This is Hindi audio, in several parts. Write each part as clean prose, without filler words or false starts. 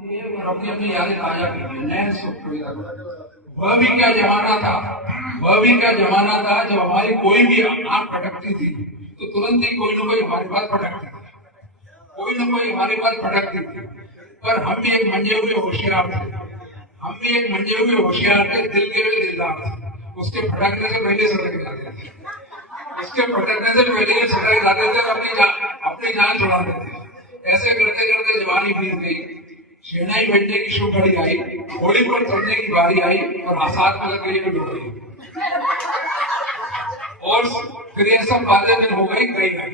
अपनी अपनी यादें ताजा कीजिए, नए सुख। वह भी क्या जमाना था, वह भी क्या जमाना था जब हमारी कोई भी आंख फटकती थी तो तुरंत ही कोई ना कोई हमारी बात फटकती थी, कोई ना कोई हमारी बात फटकती थी। पर हम भी एक मंजे हुए होशियार थे, हम भी एक मंजे हुए होशियार थे, दिल के हुए दिलदार थे। उसके फटकने से पहले सड़क जाते थे, उसके फटकने से पहले सड़क जाते थे, अपनी जान छुड़ा देते। ऐसे करते करते जवानी बीत गई, शहनाई बैठने की शुभ घड़ी आई, घोड़ी पर चढ़ने की बारी आई और आसाद अलग गई भी डूब और फिर ये सब बातें जब हो गई गई गई।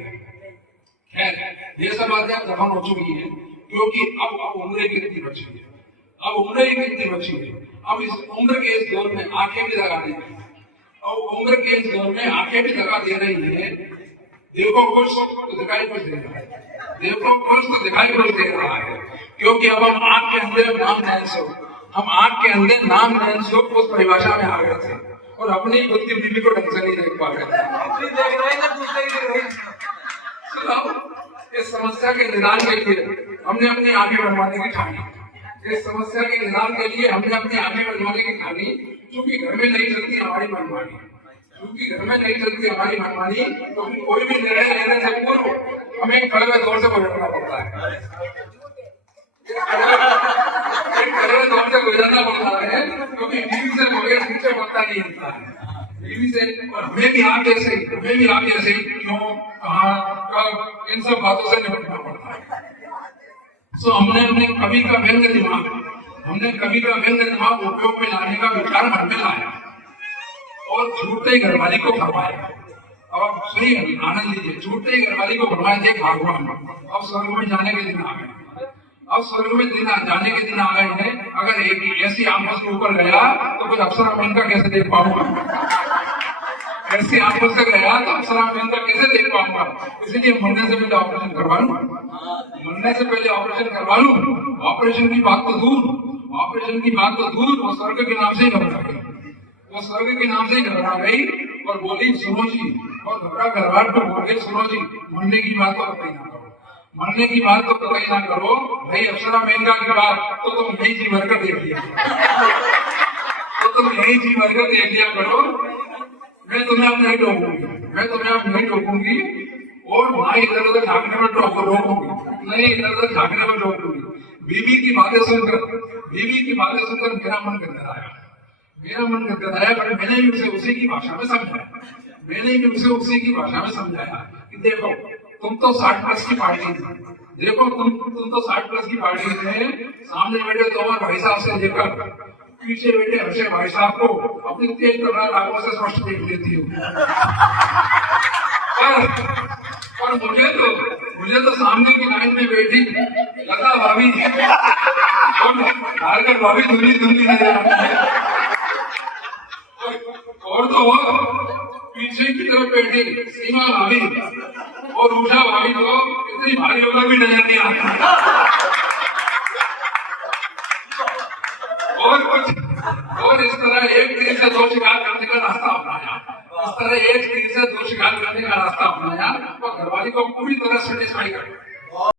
खैर ये सब बातें अब दफन हो चुकी है, क्योंकि अब उम्र कितनी बची है, अब उम्र ही कितनी बची है। अब इस उम्र के इस दौर में आंखें भी लगा रही है, और उम्र के इस दौर में आंखें भी लगा दे रही है। दिल को खुश तो दिखाई कुछ दे रहा है, दिल को खुश तो दिखाई कुछ दे रहा है, क्योंकि अब हम आंख के अंदर नाम नैन सो, हम आंख के अंदर नाम नैन सो उस परिभाषा में आ गए थे और अपनी खुद की बीवी को ढंग से नहीं देख पा रहे थे। इस समस्या के निदान के लिए हमने अपनी आंखें बनवाने की ठानी, इस समस्या के निदान के लिए हमने अपनी आंखें बनवाने की ठानी। क्योंकि घर में नहीं चलती हमारी मनमानी, क्योंकि घर में नहीं चलती हमारी मनमानी, तो कोई भी निर्णय लेने से पूर्व हमें कड़वे दौर से गुजरना पड़ता है, कड़वे दौर से गुजरना पड़ता है, क्योंकि बीवी से बगैर पीछे पड़ता नहीं होता है। बीवी से हमें भी आप जैसे क्यों, कहाँ, कब, इन सब बातों से निपटना पड़ता है। सो हमने अपने कवि का व्यंग्य दिमाग उपयोग में लाने का विचार मन में लाया और झूठे घरवाली को फरमाया। अब सुनिए, आनंद लीजिए, झूठे घरवाली को फरमाए थे भगवान। अब स्वर्ग में जाने के दिन आ गए, अब स्वर्ग में जाने के दिन आ गए हैं। अगर एक ऐसी आंखों से ऊपर गया तो फिर अप्सरा मैं इनका कैसे देख पाऊंगा, ऐसी आंखों से गया तो अप्सरा मैं इनका कैसे देख पाऊंगा। इसलिए मरने से पहले ऑपरेशन करवा लूं, मरने से पहले ऑपरेशन करवा लूं। ऑपरेशन की बात तो दूर, वो स्वर्ग के नाम से ही घबरा गई, वो स्वर्ग के नाम से ही घबरा गई और बोली सुनो जी, और घबरा घबराहट को बोल गई सुनो जी, मरने की बात तो कतई ना करो, मरने की बात तो कतई ना करो भाई। अप्सरा मेनका की बात तो तुम यही जी भरकर देख लिया, तो तुम यही जी भरकर देख लिया करो। मैं तुम्हें अब नहीं टोकूंगी, और माँ इधर उधर झाँकने में रोकूंगी, नहीं इधर उधर झाँकने में रोकूंगी। बीवी की बातें सुनकर मेरा मन गदगदाया, पर मैंने भी उसे उसी की भाषा में समझाया, कि देखो तुम तो 60 प्लस की पार्टी थी, देखो तुम तो 60 प्लस की पार्टी में सामने बैठे तोमर भाई साहब से लेकर पीछे बैठे हर्षे भाई साहब को अपनी तेज प्रकार आंखों से स्पष्ट देख लेती हो। पर मुझे तो सामने की लाइन में बैठी लता भाभी और भाभी धुंधली नजर आती है, और तो वो पीछे की तरफ बैठी सीमा भाभी और उषा भाभी को इतनी भारी होकर भी नजर नहीं आती। और इस तरह एक तीर से दो शिकार करने का रास्ता अपनाया, और घरवाली को पूरी तरह सेटिस्फाई कर